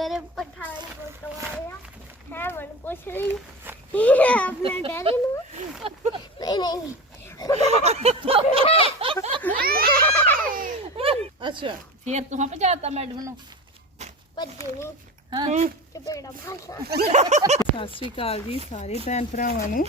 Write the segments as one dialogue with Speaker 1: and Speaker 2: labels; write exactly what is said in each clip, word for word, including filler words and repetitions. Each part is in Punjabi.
Speaker 1: मेरे पठानकोट आया है मन पूछ रही अपने डैडी नु नहीं नहीं
Speaker 2: अच्छा
Speaker 3: फिर तू हाँ पहुंचाता मैडम नु
Speaker 1: पज्जी नु
Speaker 3: हाँ
Speaker 1: चपेड़ा भाषा
Speaker 2: सत श्री अकाल जी सारे भैन भरावां नूं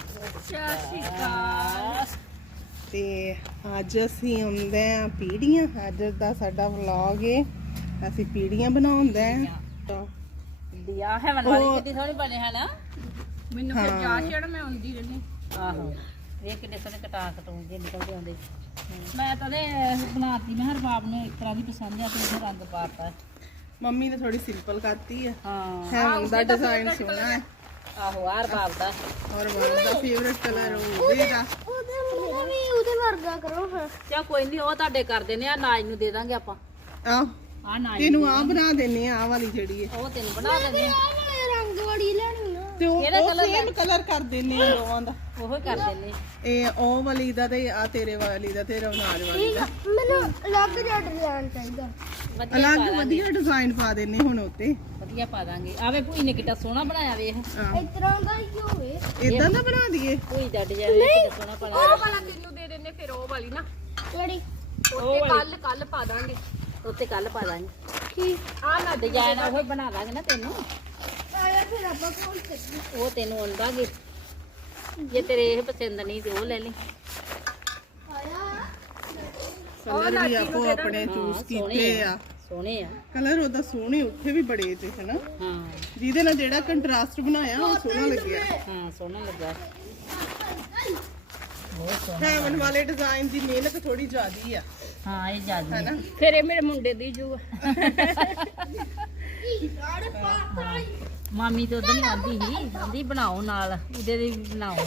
Speaker 2: ते अज असीं आउंदे आ पीढ़ियां अज दा साडा व्लॉग है असीं पीढ़ियां बनाउंदे आ
Speaker 3: दिया है मन वाली कितनी सोहनी बने है ना
Speaker 4: ਮੈਨੂੰ ਫਿਰ ਜਾ ਛੜ ਮੈਂ ਆਉਂਦੀ ਰਹਿੰਦੀ
Speaker 3: आहो ये कितने सोहने कटा कटूंगे निकलते आंदे मैं तो दे बनाती मैं हर बाप ने एक तरह दी पसंद है तो इधर रंग पाता है
Speaker 2: मम्मी ने थोड़ी सिंपल करती है
Speaker 3: हां
Speaker 2: है उनका डिजाइन सोहना है
Speaker 3: आहो हर बाप दा
Speaker 2: और उनका फेवरेट कलर ਉਹਦੇ ਦਾ
Speaker 1: ਉਹਦੇ ਮੇਰਾ ਵੀ ਉਹਦੇ ਵਰਗਾ ਕਰੋ ਹਾਂ
Speaker 3: ਚਾ ਕੋਈ ਨਹੀਂ ਉਹ ਤੁਹਾਡੇ ਕਰ ਦਿੰਨੇ ਆ ਨਾਜ ਨੂੰ ਦੇ ਦਾਂਗੇ ਆਪਾਂ
Speaker 2: ਆ
Speaker 3: ਆ ਨਾਜ
Speaker 2: ਇਹਨੂੰ ਆ ਬਣਾ ਦਿੰਨੇ ਆ ਆਹ ਵਾਲੀ ਜਿਹੜੀ ਹੈ
Speaker 3: ਉਹ ਤੈਨੂੰ ਬਣਾ ਦਿੰਦੇ ਆ
Speaker 1: ਆਹ ਵਾਲੇ ਰੰਗ ਵਾਲੀ ਲੈਣੀ ਨਾ
Speaker 2: ਤੇ ਉਹ
Speaker 3: ਕਿਹੜਾ colour
Speaker 2: ਸੇਮ ਕਲਰ ਕਰ ਦਿੰਨੇ ਆ ਦੋਵਾਂ ਦਾ
Speaker 3: ਉਹ ਹੀ ਕਰ ਦਿੰਨੇ
Speaker 2: ਇਹ ਉਹ ਵਾਲੀ ਦਾ ਤੇ ਆ ਤੇਰੇ ਵਾਲੀ ਦਾ ਤੇ ਰਵਨਾਜ ਵਾਲੀ
Speaker 1: ਠੀਕ
Speaker 2: ਦਾ
Speaker 1: ਆ, ਮੈਨੂੰ ਅਲੱਗ ਜਿਹਾ ਡਿਜ਼ਾਈਨ ਚਾਹੀਦਾ
Speaker 3: ਵਧੀਆ
Speaker 2: ਅਲੱਗ
Speaker 3: ਪਾ ਦਾਂਗੇ
Speaker 2: ਵਧੀਆ ਡਿਜ਼ਾਈਨ ਪਾ ਦਿੰਨੇ ਹੁਣ ਉੱਤੇ
Speaker 3: ਵਧੀਆ ਪਾ ਦਾਂਗੇ ਆਵੇ ਭੂਈ ਨੇ ਕਿੱਡਾ ਸੋਹਣਾ ਬਣਾਇਆ ਵੇਖ
Speaker 1: ਇਸ ਤਰ੍ਹਾਂ ਦਾ ਹੀ ਹੋਵੇ
Speaker 2: ਇਦਾਂ ਦਾ ਬਣਾ ਦਈਏ
Speaker 3: ਭੂਈ ਦਾ ਡਿਜ਼ਾਈਨ ਕਿੱਡਾ ਸੋਹਣਾ
Speaker 4: ਉਹ
Speaker 3: ਬਣਾਇਆ
Speaker 4: ਵਾਲਾ ਤੈਨੂੰ ਦੇ ਦਿੰਦੇ ਫਿਰ ਉਹ ਵਾਲੀ ਨਾ
Speaker 1: ਕਿਹੜੀ
Speaker 4: ਉੱਤੇ ਕੱਲ ਕੱਲ ਪਾ ਦਾਂਗੇ
Speaker 3: ਉੱਤੇ ਕੱਲ ਪਾ ਦਾਂਗੇ
Speaker 1: ਠੀਕ
Speaker 4: ਆ ਨਾ
Speaker 3: ਡਿਜ਼ਾਈਨ ਉਹ ਬਣਾ ਦਾਂਗੇ ਨਾ ਤੈਨੂੰ
Speaker 1: ਆਇਆ ਫਿਰ ਆਪਾਂ ਕੋਲ ਚੱਲੀ
Speaker 3: ਉਹ ਤੈਨੂੰ ਆਉਂਦਾਗੇ ਜੇ ਤੇਰੇ ਇਹ ਪਸੰਦ ਨਹੀਂ ਤੇ ਉਹ ਲੈ ਲਈ
Speaker 1: ਆਇਆ
Speaker 2: ਕਲਰ ਵੀ ਆਪੋ ਆਪਣੇ ਚੂਜ਼ ਕੀਤੇ ਆ
Speaker 3: ਸੋਹਣੇ ਆ
Speaker 2: ਕਲਰ ਉਹਦਾ ਸੋਹਣੇ ਉੱਥੇ ਵੀ ਬੜੇ ਤੇ ਹਨਾ
Speaker 3: ਹਾਂ
Speaker 2: ਜਿਹਦੇ ਨਾਲ ਜਿਹੜਾ ਕੰਟਰਾਸਟ ਬਣਾਇਆ ਉਹ ਸੋਹਣਾ ਲੱਗਿਆ
Speaker 3: ਹਾਂ ਸੋਹਣਾ ਲੱਗਾ
Speaker 2: ਹੈਵਨ ਵਾਲੇ ਡਿਜ਼ਾਈਨ ਦੀ ਮਿਹਨਤ ਥੋੜੀ ਜ਼ਿਆਦੀ ਆ
Speaker 3: ਹਾਂ ਇਹ ਜਾਦੀ
Speaker 2: ਹੈਨਾ
Speaker 4: ਫਿਰ ਇਹ ਮੇਰੇ ਮੁੰਡੇ ਦੀ ਜੂ
Speaker 3: ਮਾਮੀ ਤੇ ਉਦੋਂ ਆਂਦੀ ਸੀ ਆਂਦੀ ਬਣਾਓ ਨਾਲ ਇਹਦੇ ਦੇ ਵੀ ਬਣਾਓ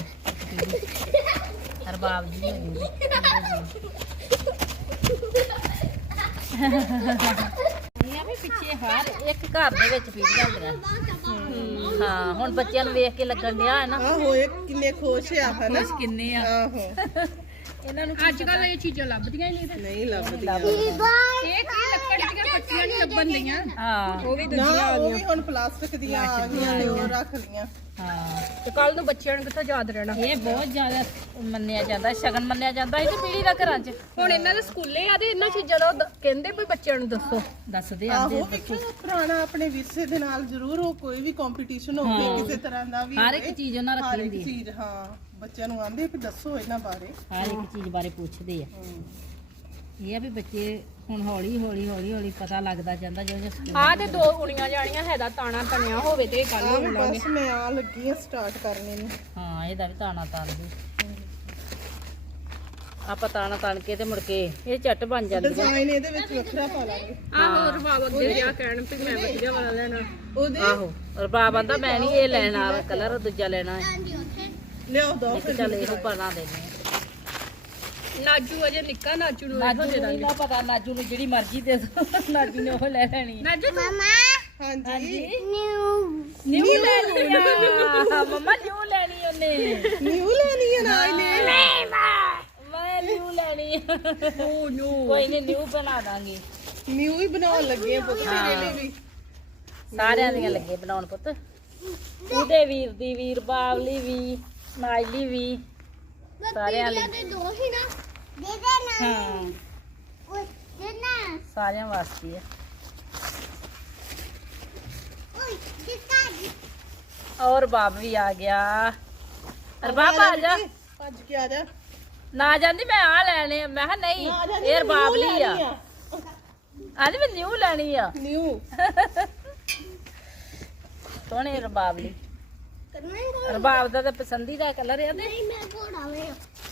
Speaker 3: ਅਰਬਾਬ ਜੀ ਹੋ ਜੂਗੀ ਇਹ ਵੀ ਪਿੱਛੇ ਹਰ ਇੱਕ ਘਰ ਦੇ ਵਿੱਚ ਪੀੜੀਆਂ ਹੁੰਦੀਆਂ ਹਾਂ ਹੁਣ ਬੱਚਿਆਂ ਨੂੰ ਵੇਖ ਕੇ ਲੱਗਣ ਡਿਆ ਹੈ ਨਾ
Speaker 2: ਆਹੋ ਇਹ ਕਿੰਨੇ ਖੁਸ਼ ਆ ਹਨਾ
Speaker 3: ਖੁਸ਼ ਕਿੰਨੇ ਆ
Speaker 2: ਆਹੋ
Speaker 3: ਇਹਨਾਂ ਨੂੰ
Speaker 4: ਅੱਜ ਕੱਲ ਇਹ ਚੀਜ਼ਾਂ ਲੱਭਦੀਆਂ ਹੀ ਨਹੀਂ ਤੇ
Speaker 2: ਨਹੀਂ ਲੱਭਦੀਆਂ
Speaker 4: ਇਹ ਕੀ ਲੱਕੜ ਦੀਆਂ ਪੱਟੀਆਂ ਨਹੀਂ ਲੱਭਣ ਦੀਆਂ
Speaker 3: ਹਾਂ
Speaker 4: ਉਹ ਵੀ
Speaker 2: ਨਾ ਉਹ ਵੀ ਹੁਣ ਪਲਾਸਟਿਕ ਦੀਆਂ ਆ ਗਈਆਂ ਤੇ ਉਹ ਰੱਖ ਲੀਆਂ
Speaker 3: ਹਾਂ
Speaker 4: ਤੇ ਕੱਲ ਨੂੰ ਬੱਚਿਆਂ ਨੂੰ ਕਿੱਥੋਂ ਯਾਦ ਰਹਿਣਾ
Speaker 3: ਇਹ ਬਹੁਤ ਜ਼ਿਆਦਾ ਮੰਨਿਆ ਜਾਂਦਾ ਸ਼ਗਨ ਮੰਨਿਆ ਜਾਂਦਾ ਇਹਦੀ ਪੀੜੀ ਦਾ ਘਰਾਂ 'ਚ
Speaker 4: ਹੁਣ ਇਹਨਾਂ ਦੇ ਸਕੂਲੇ ਆ ਤੇ ਇਹਨਾਂ ਚੀਜ਼ਾਂ ਦਾ ਉਹ ਦ- ਕਹਿੰਦੇ ਵੀ ਬੱਚਿਆਂ ਨੂੰ ਦੱਸੋ
Speaker 3: ਦੱਸਦੇ ਆਂਦੇ
Speaker 2: ਆਹੋ ਵੇਖੋ ਨਾ, ਪੁਰਾਣਾ ਆਪਣੇ ਵਿਰਸੇ ਦੇ ਨਾਲ ਜ਼ਰੂਰ ਉਹ ਕੋਈ ਵੀ ਕੰਪੀਟੀਸ਼ਨ ਹੋਵੇ ਕਿਸੇ ਤਰ੍ਹਾਂ ਦਾ ਵੀ
Speaker 3: ਹਰ ਇੱਕ
Speaker 2: ਹੋਵੇ,
Speaker 3: ਚੀਜ਼ ਉਹਨਾਂ
Speaker 2: ਹਰ
Speaker 3: ਰੱਖੀ
Speaker 2: ਇੱਕ
Speaker 3: ਹੁੰਦੀ ਹੈ
Speaker 2: ਚੀਜ਼ ਹਾਂ ਬੱਚਿਆਂ ਨੂੰ ਆਂਦੇ ਵੀ ਦੱਸੋ ਇਹਨਾਂ ਬਾਰੇ
Speaker 3: ਹਰ ਇੱਕ ਚੀਜ਼ ਬਾਰੇ ਪੁੱਛਦੇ ਆ ਇਹ ਆ ਵੀ ਬੱਚੇ ਹੁਣ ਹੌਲੀ ਹੌਲੀ ਹੌਲੀ ਹੌਲੀ ਪਤਾ ਲੱਗਦਾ ਜਾਂਦਾ ਜਿਉਂ ਜਿਉਂ ਸਕੂਲ
Speaker 4: ਆਹ ਤੇ ਦੋ ਉਣੀਆਂ ਜਾਣੀਆਂ ਹੈਦਾ ਤਾਣਾ ਤਣਿਆ ਹੋਵੇ ਤੇ ਕੱਲ
Speaker 2: ਆਹ ਵੀ ਬਸ ਮੈਂ ਆ ਲੱਗੀ ਆ ਸਟਾਰਟ ਕਰਨੇ ਨੂੰ
Speaker 3: ਹਾਂ ਇਹਦਾ ਵੀ ਤਾਣਾ ਤਾਣ ਦੇ ਆਪਾਂ ਤਾਣਾ ਤਾਣ ਕੇ ਤੇ ਮੁੜ ਕੇ ਇਹ ਝੱਟ ਬਣ ਜਾਂਦੀ
Speaker 2: ਡਿਜ਼ਾਈਨ ਇਹਦੇ ਵਿੱਚ ਵੱਖਰਾ ਪਾ ਲਾਂਗੇ
Speaker 4: ਆਹੋ ਰਵਾਬ ਅੱਗੇ ਜਾ ਕਹਿਣ ਵੀ ਮੈਂ ਵਧੀਆ ਵਾਲਾ ਲੈਣਾ
Speaker 2: ਉਹਦੇ
Speaker 3: ਆਹੋ ਰਬਾਬ ਆਂਦਾ ਮੈਂ ਨਹੀਂ ਇਹ ਲੈਣਾ ਕਲਰ ਦੂਜਾ ਲੈਣਾ ਹੈ
Speaker 2: ਲਿਆਓ ਦੋ
Speaker 3: ਇੱਕ ਚੱਲ ਇਹੋ ਬਣਾ ਦੇਣੇ
Speaker 4: ਨਾਜੂ ਅਜੇ ਨਿੱਕਾ ਨਾਜੂ ਨੂੰ ਇਹੋ
Speaker 3: ਨਾਜੂ
Speaker 4: ਦੇ
Speaker 3: ਨੂੰ
Speaker 4: ਦਾਂਗੇ
Speaker 3: ਨਾ ਪਤਾ ਨਾਜੂ ਨੂੰ ਜਿਹੜੀ ਮਰਜ਼ੀ ਦੇ ਦੋ ਨਾਜੂ ਨੇ ਉਹ ਲੈ ਲੈਣੀ ਹੈ
Speaker 4: ਨਾਜੂ
Speaker 1: ਮਮਾ
Speaker 2: ਹਾਂਜੀ
Speaker 1: ਨਿਊ
Speaker 3: ਨਿਊ ਲੈ ਲਈ ਆ ਮੰਮਾ ਨਿਊ ਲੈਣੀ ਉਹਨੇ
Speaker 2: ਨਿਊ ਲੈਣੀ ਹੈ ਨਾ ਇਹਨੇ
Speaker 3: ਮੈਂ ਨਿਊ ਲੈਣੀ ਆ
Speaker 4: ਓ ਨੋ
Speaker 3: ਕੋਈ ਨਹੀਂ ਨਿਊ ਬਣਾ ਦਾਂਗੇ
Speaker 2: ਨਿਊ ਹੀ ਬਣਾਉਣ ਲੱਗੇ ਆ ਪੁੱਤ ਤੇਰੇ ਲਈ ਵੀ
Speaker 3: ਸਾਰਿਆਂ ਦੀਆਂ ਲੱਗੇ ਬਣਾਉਣ ਪੁੱਤ ਉਹਦੇ ਵੀਰ ਦੀ ਵੀਰ ਬਾਵਲੀ ਵੀ ਨਾਜਲੀ ਵੀ ਸਾਰਿਆਂ ਲਈ
Speaker 1: ਤੇ ਦੋ ਹੀ ਨਾ ਦੇ ਦੇ ਨਾ
Speaker 3: ਹਾਂ
Speaker 1: ਉਹ ਦੇ ਨਾ
Speaker 3: ਸਾਰਿਆਂ ਵਾਸਤੇ ਆ
Speaker 1: ਓਏ ਦਿੱਤਾ
Speaker 3: ਔਰ ਬਾਬ ਵੀ ਆ ਗਿਆ ਰਬਾਬ ਆ ਜਾ
Speaker 2: ਭੱਜ ਕੇ ਆ ਜਾ
Speaker 3: ਨਾ ਜਾਂਦੀ ਮੈਂ ਆ ਲੈਣੇ ਆ। ਮੈਂ ਕਿਹਾ ਨਹੀਂ ਇਹ ਰਬਾਬਲੀ ਆ ਆਦੀ ਮੈਂ ਨਿਊ ਲੈਣੀ ਆ
Speaker 2: ਨਿਊ
Speaker 3: ਸੋਹਣੇ ਰਬਾਬਲੀ
Speaker 1: ਕਰਨਾ ਹੀ ਕੋਈ
Speaker 3: ਰਬਾਬ ਦਾ ਤਾਂ ਪਸੰਦੀਦਾ ਕਲਰ ਆ ਤੇ
Speaker 1: ਨਹੀਂ ਮੈਂ ਘੋੜਾ ਵੇ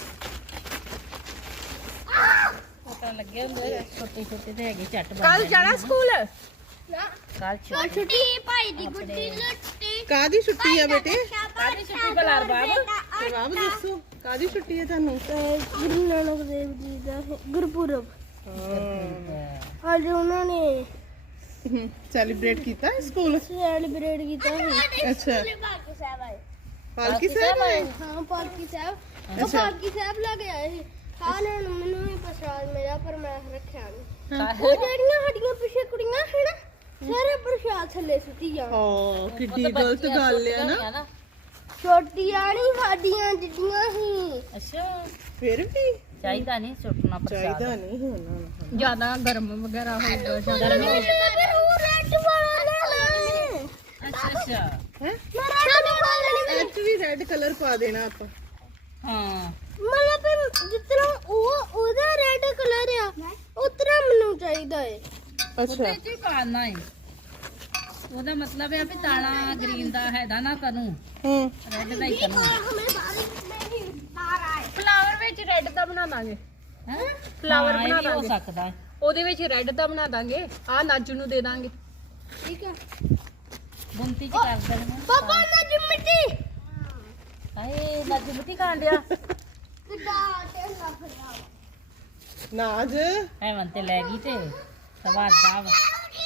Speaker 3: ਪਤਾ ਲੱਗੇ ਹੁੰਦੇ ਛੋਟੇ ਛੋਟੇ ਤੇ ਹੈਗੇ ਝੱਟ ਬਣ
Speaker 4: ਕੱਲ ਜਾਣਾ ਸਕੂਲ
Speaker 1: ਨਾ
Speaker 3: ਕੱਲ
Speaker 1: ਕੱਲ ਛੁੱਟੀ ਭਾਈ ਦੀ ਗੁੱਡੀ ਲੁੱਟੀ
Speaker 2: ਕਾਦੀ ਛੁੱਟੀ ਆ ਬੇਟੇ
Speaker 3: ਕਾਹਦੀ ਛੁੱਟੀ ਭਲਾ ਰਬਾਬ
Speaker 2: ਜਵਾਬ ਦੱਸੋ ਕਾਦੀ ਛੁੱਟੀ ਹੈ ਤੁਹਾਨੂੰ
Speaker 1: ਗੁਰੂ ਨਾਨਕ ਦੇਵ ਜੀ ਦਾ ਗੁਰਪੁਰਬ ਅੱਜ ਉਹਨਾਂ ਨੇ
Speaker 2: ਸੈਲੀਬ੍ਰੇਟ ਕੀਤਾ ਹੈ ਸਕੂਲ
Speaker 1: ਸੈਲੀਬ੍ਰੇਟ ਕੀਤਾ ਸੀ
Speaker 2: ਅੱਛਾ
Speaker 1: ਪਾਲਕੀ ਸਾਹਿਬ ਆਏ
Speaker 2: ਪਾਲਕੀ ਸਾਹਿਬ ਆਏ
Speaker 1: ਹਾਂ ਪਾਲਕੀ ਸਾਹਿਬ ਉਹ ਪਾਲਕੀ ਸਾਹਿਬ ਲੱਗ ਆਏ ਸੀ ਸਾਰਿਆਂ ਨੂੰ ਮੈਨੂੰ ਵੀ ਪ੍ਰਸ਼ਾਦ ਮਿਲਿਆ ਪਰ ਮੈਂ ਰੱਖਿਆ ਨਹੀਂ ਉਹ ਜਿਹੜੀਆਂ ਸਾਡੀਆਂ ਪਿੱਛੇ ਕੁੜੀਆਂ ਹੈ ਨਾ ਸਾਰੇ ਪ੍ਰਸ਼ਾਦ ਥੱਲੇ ਸੁੱਟੀ ਜਾ
Speaker 2: ਹਾਂ ਕਿੱਡੀ ਗਲਤ ਗੱਲ ਆ ਨਾ
Speaker 1: ਛੋਟੀਆਂ ਨਹੀਂ ਸਾਡੀਆਂ ਜਿੱਡੀਆਂ ਹੀ
Speaker 3: ਅੱਛਾ
Speaker 2: ਫਿਰ ਵੀ
Speaker 3: ਚਾਹੀਦਾ ਨਹੀਂ ਸੁੱਟਣਾ ਪ੍ਰਸਾਦ
Speaker 2: ਚਾਹੀਦਾ ਨਹੀਂ ਉਹਨਾਂ ਨੂੰ
Speaker 4: ਜ਼ਿਆਦਾ ਗਰਮ ਵਗੈਰਾ ਹੋਊਗਾ ਜਾਂ
Speaker 3: ਗਰਮ ਹੋ
Speaker 1: ਫਿਰ ਉਹ ਰੈੱਡ ਵਾਲਾ ਲੈਣਾ
Speaker 3: ਅੱਛਾ ਅੱਛਾ
Speaker 2: ਹੈ
Speaker 1: ਮੈਂ ਰੈੱਡ ਵਾਲਾ ਲੈਣਾ
Speaker 2: ਐਚ ਵੀ ਰੈੱਡ ਕਲਰ ਪਾ ਦੇਣਾ ਆਪਾਂ
Speaker 3: ਹਾਂ
Speaker 1: ਮਤਲਬ ਜਿਤਨਾ ਉਹ ਉਹਦਾ ਰੈੱਡ ਕਲਰ ਆ ਉਤਨਾ ਮੈਨੂੰ ਚਾਹੀਦਾ ਏ
Speaker 2: ਅੱਛਾ
Speaker 3: ਉਹਦੇ ਚ ਹੀ ਪਾਣਾ ਹੈ ਉਹਦਾ ਮਤਲਬ ਹੈ ਵੀ ਦਾਣਾ ਗ੍ਰੀਨ ਦਾ ਹੈਦਾ ਨਾ ਕਰੂੰ
Speaker 2: ਹੂੰ
Speaker 3: ਰੈੱਡ ਦਾ ਹੀ ਕਰੂੰ
Speaker 1: ਹਮੇ ਬਾਰੀ ਨਹੀਂ ਤਾਰ ਆਏ
Speaker 4: ਫਲਾਵਰ ਵਿੱਚ ਰੈੱਡ ਦਾ ਬਣਾ ਦਾਂਗੇ
Speaker 3: ਹੈ
Speaker 4: ਫਲਾਵਰ ਬਣਾ
Speaker 3: ਹੋ
Speaker 4: ਦਾਂਗੇ
Speaker 3: ਸਕਦਾ ਹੈ।
Speaker 4: ਉਹਦੇ ਵਿੱਚ ਰੈੱਡ ਦਾ ਬਣਾ ਦਾਂਗੇ ਆ ਨਾਜੂ ਨੂੰ ਦੇ ਦਾਂਗੇ
Speaker 1: ਠੀਕ ਹੈ
Speaker 3: ਬੁੰਤੀ ਚ ਕਰ ਦੇਣਾ
Speaker 1: ਪਾਪਾ ਨਾ ਜਿੰਮਟੀ
Speaker 3: ਹਾਏ ਲੱਜ ਮਿੱਟੀ ਖਾਣ ਡਿਆ
Speaker 1: ਕਿੱਡਾ ਤੇ ਨਾ ਫੜਾਓ
Speaker 2: ਨਾਜ
Speaker 3: ਹੈਵਨ ਤੇ ਲੈ ਗਈ ਤੇ ਸਵਾਦਾ ਵਾ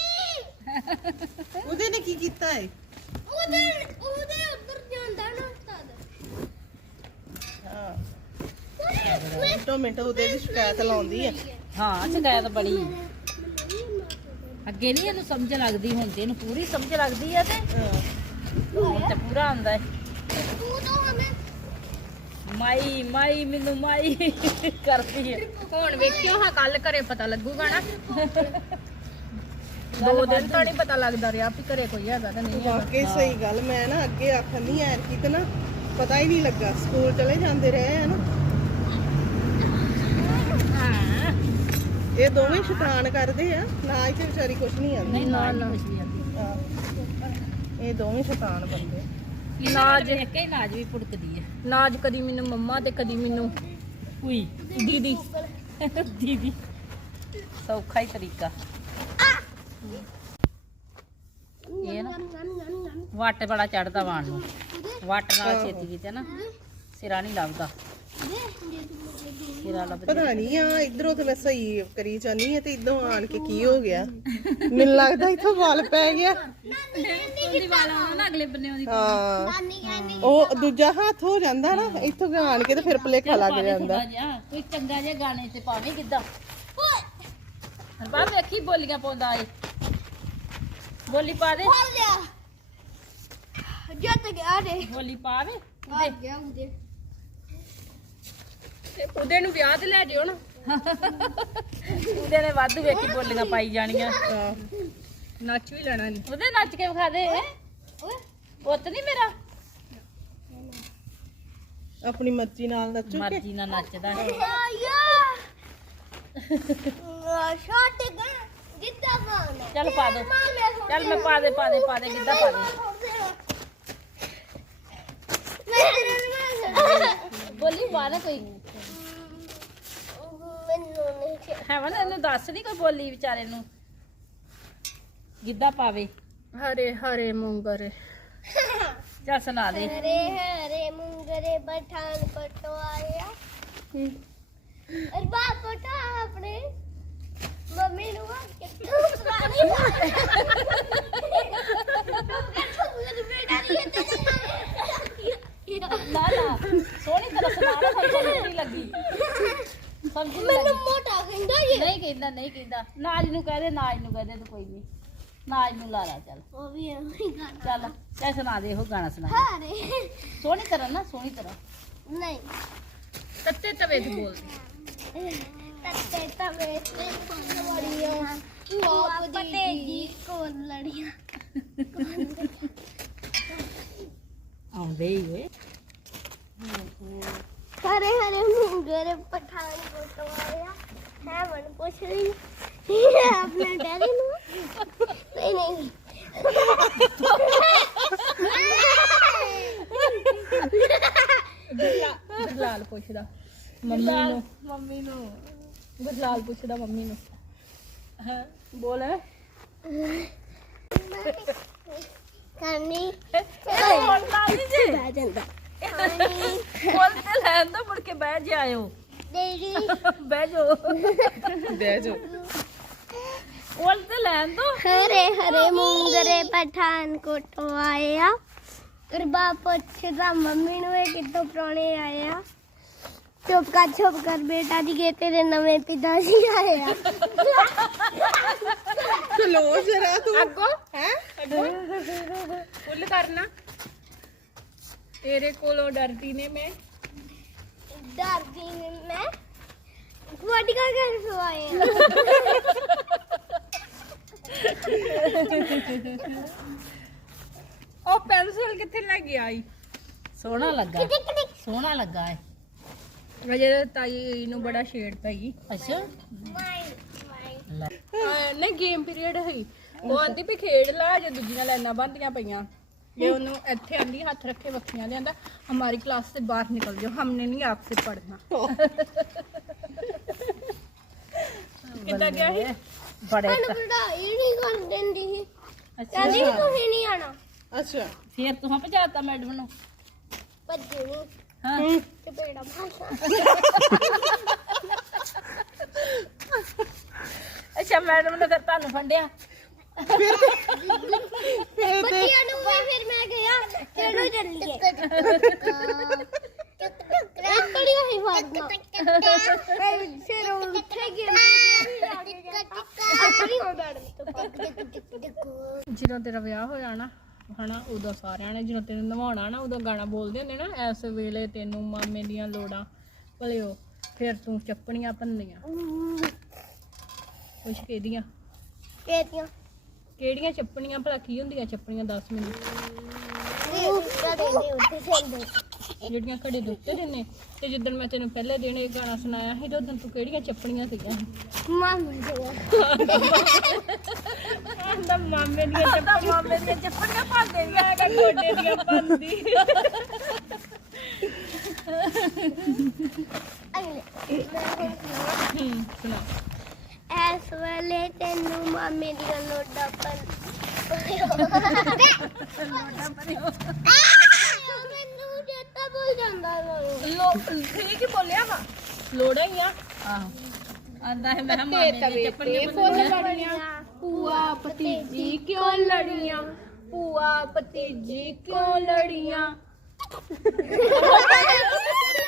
Speaker 2: ਉਹਦੇ ਨੇ ਕੀ ਕੀਤਾ ਹੈ
Speaker 1: ਉਹਦੇ ਉਹਦੇ ਉੱਧਰ ਜਾਂਦਾ ਨਾ ਉਸਤਾਦ
Speaker 2: ਹਾਂ ਮਿੰਟੋ ਮਿੰਟ ਉਹਦੇ ਦੀ ਸ਼ਿਕਾਇਤ ਲਾਉਂਦੀ ਆ
Speaker 3: ਹਾਂ ਸ਼ਿਕਾਇਤ ਬੜੀ ਅੱਗੇ ਨਹੀਂ ਇਹਨੂੰ ਸਮਝ ਲੱਗਦੀ ਹੁਣ ਤੇ ਇਹਨੂੰ ਪੂਰੀ ਸਮਝ ਲੱਗਦੀ ਆ ਤੇ
Speaker 2: ਹਾਂ
Speaker 3: ਹੁਣ ਤੇ ਪੂਰਾ ਆਉਂਦਾ ਹੈ
Speaker 1: ਤੂੰ ਤਾਂ ਹਮੇ
Speaker 3: ਮਾਈ ਮਾਈ ਮੈਨੂੰ ਮਾਈ ਕਰਦੀ ਹੈ
Speaker 4: ਹੁਣ ਵੇਖਿਓ ਹਾਂ ਕੱਲ ਘਰੇ ਪਤਾ ਲੱਗੂਗਾ ਨਾ ਦੋ ਦਿਨ ਤਾਂ ਨਹੀਂ ਪਤਾ ਲੱਗਦਾ ਰਿਹਾ ਵੀ ਘਰੇ ਕੋਈ ਹੈਗਾ ਤਾਂ ਨਹੀਂ ਹੈਗਾ
Speaker 2: ਵਾਕਈ ਸਹੀ ਗੱਲ ਮੈਂ ਨਾ ਅੱਗੇ ਆਖਣ ਨਹੀਂ ਐਰ ਕੀ ਤੇ ਨਾ ਪਤਾ ਹੀ ਨਹੀਂ ਲੱਗਾ ਸਕੂਲ ਚਲੇ ਜਾਂਦੇ ਰਹੇ ਆ ਨਾ
Speaker 3: ਹਾਂ
Speaker 2: ਇਹ ਦੋਵੇਂ ਸ਼ੈਤਾਨ ਕਰਦੇ ਆ ਨਾ ਇੱਥੇ ਵਿਚਾਰੀ ਕੁਛ ਨਹੀਂ ਆਂਦੀ
Speaker 3: ਨਹੀਂ ਨਾ ਨਾ ਕੁਛ ਵੀ ਆਂਦੀ
Speaker 2: ਹਾਂ। ਇਹ ਦੋਵੇਂ ਸ਼ੈਤਾਨ ਬੰਦੇ
Speaker 3: ਨਾਜ ਦੇਖ ਕੇ ਹੀ ਨਾਜ ਵੀ ਪੁੜਕਦੀ ਹੈ
Speaker 4: ਨਾਜ ਕਦੀ ਮੈਨੂੰ ਮੰਮਾ ਤੇ ਕਦੀ ਮੈਨੂੰ
Speaker 3: ਉਈ
Speaker 4: ਦੀਦੀ
Speaker 3: ਦੀਦੀ ਸੌਖਾ ਹੀ ਤਰੀਕਾ ਇਹ ਨਾ ਵੱਟ ਬੜਾ ਚੜਦਾ ਵਾਣ ਨੂੰ ਵੱਟ ਨਾਲ ਛੇਤੀ ਕੀਤੇ ਨਾ ਸਿਰਾ ਨਹੀਂ ਲੱਭਦਾ ਸਿਰਾ ਲੱਭਦਾ
Speaker 2: ਪਤਾ ਨਹੀਂ ਆ ਇਧਰੋਂ ਤੇ ਮੈਂ ਸਹੀ ਕਰੀ ਜਾਨੀ ਆ ਤੇ ਇਦੋਂ ਆਣ ਕੇ ਕੀ ਹੋ ਗਿਆ ਮੈਨੂੰ ਲੱਗਦਾ ਇੱਥੋਂ ਵਾਲ ਪੈ ਗਿਆ
Speaker 3: ਉਹਦੀ ਵਾਲ ਆਉਣਾ ਨਾ ਅਗਲੇ ਬੰਨੇ ਉਹਦੀ
Speaker 2: ਹਾਂ
Speaker 1: ਨਾਨੀ ਕਹਿੰਦੀ
Speaker 2: ਉਹ ਦੂਜਾ ਹੱਥ ਹੋ ਜਾਂਦਾ ਨਾ ਇੱਥੋਂ ਆਣ ਕੇ ਤੇ ਫਿਰ ਭੁਲੇਖਾ ਲੱਗ ਜਾਂਦਾ
Speaker 3: ਥੋੜਾ ਜਿਹਾ ਕੋਈ ਚੰਗਾ ਜਿਹਾ ਗਾਣੇ ਤੇ ਪਾਵੇਂ ਕਿੱਦਾਂ ਬਾਅਦ ਵੇਖੀ ਬੋਲੀਆਂ ਪਾਉਂਦਾ ਏ ਬੋਲੀ ਪਾ ਦੇ
Speaker 1: ਫੜ ਲਿਆ ਜਿੱਤ ਗਿਆ ਰੇ
Speaker 3: ਬੋਲੀ ਪਾਵੇ
Speaker 1: ਆ ਗਿਆ ਉਹਦੇ
Speaker 4: ਤੇ ਉਹਦੇ ਨੂੰ ਵਿਆਹ ਤੇ ਲੈ ਜਿਓ ਨਾ
Speaker 3: ਉਹਦੇ ਨੇ ਵਾਧੂ ਵੇਖੀ ਬੋਲੀਆਂ ਪਾਈ ਜਾਣੀਆਂ
Speaker 2: ਹਾਂ।
Speaker 4: ਨੱਚ ਵੀ ਲੈਣਾ ਨਹੀਂ
Speaker 3: ਉਹਦੇ ਨੱਚ ਕੇ ਵਿਖਾ ਦੇ
Speaker 1: ਓਏ
Speaker 3: ਪੁੱਤ ਨਹੀਂ ਮੇਰਾ
Speaker 2: ਆਪਣੀ ਮਰਜ਼ੀ ਨਾਲ ਨੱਚੋ ਕਿ
Speaker 3: ਮਰਜ਼ੀ ਨਾਲ ਨੱਚਦਾ ਹੈ
Speaker 1: ਆਇਆ ਸ਼ਾਟ ਗਾ ਗਿੱਧਾ ਪਾਉਣਾ
Speaker 3: ਚੱਲ ਪਾ ਦੋ ਚੱਲ ਮੈਂ ਪਾ ਦੇ ਪਾ ਦੇ ਪਾ ਦੇ ਕਿੱਦਾਂ ਪਾ ਦੇ ਬੋਲੀ ਪਾ ਦੇ ਕੋਈ
Speaker 1: ਮੈਨੂੰ ਨਹੀਂ
Speaker 3: ਹੈ ਵਾ ਨਾ ਇਹਨੂੰ ਦੱਸ ਨਹੀਂ ਕੋਈ ਬੋਲੀ ਵਿਚਾਰੇ ਨੂੰ ਗਿੱਧਾ ਪਾਵੇ
Speaker 4: ਹਰੇ ਹਰੇ ਮੂੰਗਰੇ
Speaker 3: ਚੱਲ ਸੁਣਾ ਦੇ
Speaker 1: ਹਰੇ ਹਰੇ ਮੁੰਗਰੇ ਪਠਾਨ ਪਟੋ ਆਇਆ ਅਰ ਬਾਪ ਪਟਾ ਆਪਣੇ ਮੰਮੀ ਨੂੰ ਆ ਕਿੱਥੋਂ ਸੁਣਾਣੀ ਬੇਟਾ ਨਹੀਂ ਇੱਥੇ
Speaker 3: ਨਾ ਨਾ ਸੋਹਣੀ ਤਰ੍ਹਾਂ ਸੁਣਾ ਨਾ ਸਮਝ ਨਹੀਂ ਲੱਗੀ ਸਮਝ ਨਹੀਂ
Speaker 1: ਮੈਨੂੰ
Speaker 3: ਲੱਗੀ
Speaker 1: ਮੋਟਾ ਕਹਿੰਦਾ ਜੀ
Speaker 3: ਨਹੀਂ ਕਹਿੰਦਾ ਨਹੀਂ ਕਹਿੰਦਾ ਨਾਜ ਨੂੰ ਕਹਦੇ ਨਾਜ ਨੂੰ ਕਹਦੇ ਤੂੰ ਕੋਈ ਨਹੀਂ ਨਾਜ ਨੂੰ ਲਾ ਲਾ ਚੱਲ
Speaker 1: ਉਹ ਵੀ ਐਵੇਂ ਗਾਣਾ
Speaker 3: ਚੱਲ ਚੱਲ ਸੁਣਾ ਦੇ ਉਹ ਗਾਣਾ ਸੁਣਾ
Speaker 1: ਹਰੇ
Speaker 3: ਸੋਹਣੀ ਤਰ੍ਹਾਂ ਨਾ ਸੋਹਣੀ ਤਰ੍ਹਾਂ
Speaker 1: ਨਹੀਂ
Speaker 4: ਤੱਤੇ ਤਵੇ ਤੇ ਬੋਲਦੇ
Speaker 1: ਤੱਤੇ ਤਵੇ ਤੇ ਲੜੀਆਂ ਬਾਪ ਦੀ ਕੋਲ ਲੜੀਆਂ
Speaker 3: ਆਉਂਦੇ ਹੀ ਓਏ
Speaker 1: ਹਰੇ ਹਰੇ ਮੁੰਗਰੇ ਪਠਾਨ ਕੋਟੋ ਆਇਆ ਹੈ ਮਨ ਪੁੱਛ ਰਹੀ ਆਪਣੇ ਡੈਡੀ ਨੂੰ ਨਹੀਂ ਨਹੀਂ
Speaker 4: ਗੁਰਲਾਲ ਪੁੱਛਦਾ ਮੰਮੀ ਨੂੰ
Speaker 3: ਮੰਮੀ ਨੂੰ
Speaker 4: ਗੁਰਲਾਲ ਪੁੱਛਦਾ ਮੰਮੀ ਨੂੰ
Speaker 3: ਹਾਂ
Speaker 4: ਬੋਲ
Speaker 1: ਕਰਨੀ
Speaker 3: ਬੋਲਦਾ ਨਹੀਂ ਜੇ
Speaker 1: ਬਹਿ ਜਾਂਦਾ
Speaker 3: ਬੋਲ ਤੇ ਲੈਣ ਦੋ ਮੁੜ ਕੇ ਬਹਿ ਜਾਇਓ
Speaker 1: ਡੈਡੀ
Speaker 3: ਬਹਿ ਜਾਓ
Speaker 2: ਬਹਿ ਜਾ
Speaker 3: ਬੋਲ ਤੇ ਲੈਣ ਦੋ
Speaker 1: ਹਰੇ ਹਰੇ ਮੁੰਗਰੇ ਪਠਾਨ ਕੋਟੋ ਆਇਆ ਗਰਬਾ ਪੁੱਛਦਾ ਮੰਮੀ ਨੂੰ ਇਹ ਕਿੱਥੋਂ ਪ੍ਰਾਣੇ ਆਏ ਆ ਚੁੱਪ ਕਰ ਚੁੱਪ ਕਰ ਬੇਟਾ ਜੀ ਕੇ ਤੇਰੇ ਨਵੇਂ ਪਿਤਾ ਜੀ ਆਏ ਆ
Speaker 2: ਚਲੋ ਜਰਾ ਤੂੰ
Speaker 4: ਅੱਗੋਂ
Speaker 2: ਹੈ
Speaker 4: ਫੁੱਲ ਕਰਨਾ ਤੇਰੇ ਕੋਲੋਂ ਡਰਦੀ ਨੇ ਮੈਂ
Speaker 1: ਡਰਦੀ ਨੇ ਮੈਂ ਤੁਹਾਡੀ ਕਾ ਕਰ ਸਵਾਏ
Speaker 4: ਉਹ ਪੈਨਸਲ ਕਿੱਥੇ ਲੈ ਗਿਆ ਈ
Speaker 3: ਸੋਹਣਾ ਲੱਗਾ ਸੋਹਣਾ ਲੱਗਾ ਹੈ
Speaker 4: ਅਜੇ ਤਾਈ ਨੂੰ ਬੜਾ ਛੇੜ ਪਈ
Speaker 3: ਅੱਛਾ ਲੈ
Speaker 4: ਨਹੀਂ ਗੇਮ ਪੀਰੀਅਡ ਹੈ ਉਹ ਆਂਦੀ ਵੀ ਖੇਡ ਲੈ ਜੇ ਦੂਜੀਆਂ ਲਾਈਨਾਂ ਬੰਦੀਆਂ ਪਈਆਂ ਜੇ ਉਹਨੂੰ ਇੱਥੇ ਆਂਦੀ ਹੱਥ ਰੱਖੇ ਵੱਖੀਆਂ ਦੇ ਆਂਦਾ ਹਮਾਰੀ क्लास से बाहर निकल जाओ हमने नहीं आपसे पढ़ना ਕਿੱਦਾਂ ਗਿਆ ਸੀ
Speaker 3: ਬੜੇ
Speaker 1: ਸਾਨੂੰ ਪੜਾਈ ਨਹੀਂ ਕਰ ਦਿੰਦੀ ਸੀ
Speaker 3: ਅੱਛਾ
Speaker 1: ਕਹਿੰਦੀ ਤੁਸੀਂ ਨਹੀਂ ਆਣਾ
Speaker 2: ਅੱਛਾ
Speaker 3: ਫੇਰ ਤੂੰ ਭਜਾਤਾ ਮੈਡਮ ਨੂੰ
Speaker 1: ਭੱਜੇ ਨਹੀਂ
Speaker 3: ਹਾਂ
Speaker 1: ਤੇ ਬੇੜਾ ਭਾਸ਼ਾ
Speaker 3: ਅੱਛਾ ਮੈਡਮ ਨੇ ਫਿਰ ਤੁਹਾਨੂੰ ਫੰਡਿਆ
Speaker 1: ਬੱਚਿਆਂ ਨੂੰ ਵੀ ਫਿਰ ਮੈਂ ਗਿਆ ਚਲੋ ਚੱਲੀਏ ਕੜੀ ਹੋਈ ਫਾੜਨਾ ਫਿਰ ਉਹ ਉੱਠੇ ਗਏ ਆਪਣੀ ਹੋ ਬੈਠ
Speaker 4: ਜਦੋਂ ਤੇਰਾ ਵਿਆਹ ਹੋ ਜਾਣਾ ਹਨਾ ਉਦੋਂ ਸਾਰਿਆਂ ਨੇ ਜਦੋਂ ਤੈਨੂੰ ਨਵਾਉਣਾ ਨਾ ਉਦੋਂ ਗਾਣਾ ਬੋਲਦੇ ਹੁੰਦੇ ਨਾ ਇਸ ਵੇਲੇ ਤੈਨੂੰ ਮਾਮੇ ਦੀਆਂ ਲੋੜਾਂ ਭਲਿਓ ਫਿਰ ਤੂੰ ਚੱਪਣੀਆਂ ਭੰਨੀਆਂ ਕੁਛ ਕਿਹਦੀਆਂ
Speaker 1: ਕੇਤੀਆਂ
Speaker 4: ਕਿਹੜੀਆਂ ਚੱਪਣੀਆਂ ਭਲਾ ਕੀ ਹੁੰਦੀਆਂ ਚੱਪਣੀਆਂ ਦੱਸ ਮੈਨੂੰ
Speaker 1: ਕਦੇ ਨਹੀਂ ਉੱਠੇ ਸੰਦੇ
Speaker 4: ਜਿਹੜੀਆਂ ਘੜੇ ਦੇ ਉੱਤੇ ਦਿੰਨੇ ਤੇ ਜਿੱਦਣ ਮੈਂ ਤੈਨੂੰ ਪਹਿਲੇ ਦਿਨ ਇਹ ਗਾਣਾ ਸੁਣਾਇਆ ਸੀ ਤੇ ਉਦੋਂ ਤੂੰ ਕਿਹੜੀਆਂ ਚੱਪਣੀਆਂ ਸੀਗੀਆਂ
Speaker 1: ਮਾਮੇ ਦੇ
Speaker 4: ਆਂਦਾ ਮਾਮੇ ਦੀਆਂ ਚੱਪਣੀਆਂ ਮਾਮੇ ਦੀਆਂ ਚੱਪਣੀਆਂ ਪਾਉਂਦੇ ਦੀਆਂ ਹੈਗਾ ਗੋਡੇ ਦੀਆਂ ਪਾਉਂਦੀ
Speaker 1: ਅਗਲੇ
Speaker 4: ਹੂੰ ਸੁਣਾ
Speaker 1: ਐਸ ਵੇਲੇ ਤੈਨੂੰ ਮਾਮੇ ਦੀਆਂ ਲੋਡਾਂ ਪਰ ਮੈਨੂੰ ਚੇਤਾ ਭੁੱਲ ਜਾਂਦਾ
Speaker 4: ਲੋ ਠੀਕ ਹੀ ਬੋਲਿਆ ਵਾ ਲੋੜਾ ਹੀ ਆ
Speaker 3: ਆਹੋ ਆਂਦਾ ਹੈ ਮੈਂ ਕਿਹਾ ਮਾਮੇ ਦੀਆਂ ਚੱਪਣੀਆਂ
Speaker 4: ਫੁੱਲ
Speaker 3: ਬਣਾਉਣੀਆਂ।
Speaker 4: ਲੜੀਆਂ ਭੂਆ ਭਤੀਜੀ ਕਿਉਂ ਲੜੀਆਂ ਭੂਆ ਭਤੀਜੀ ਕਿਉਂ ਲੜੀਆਂ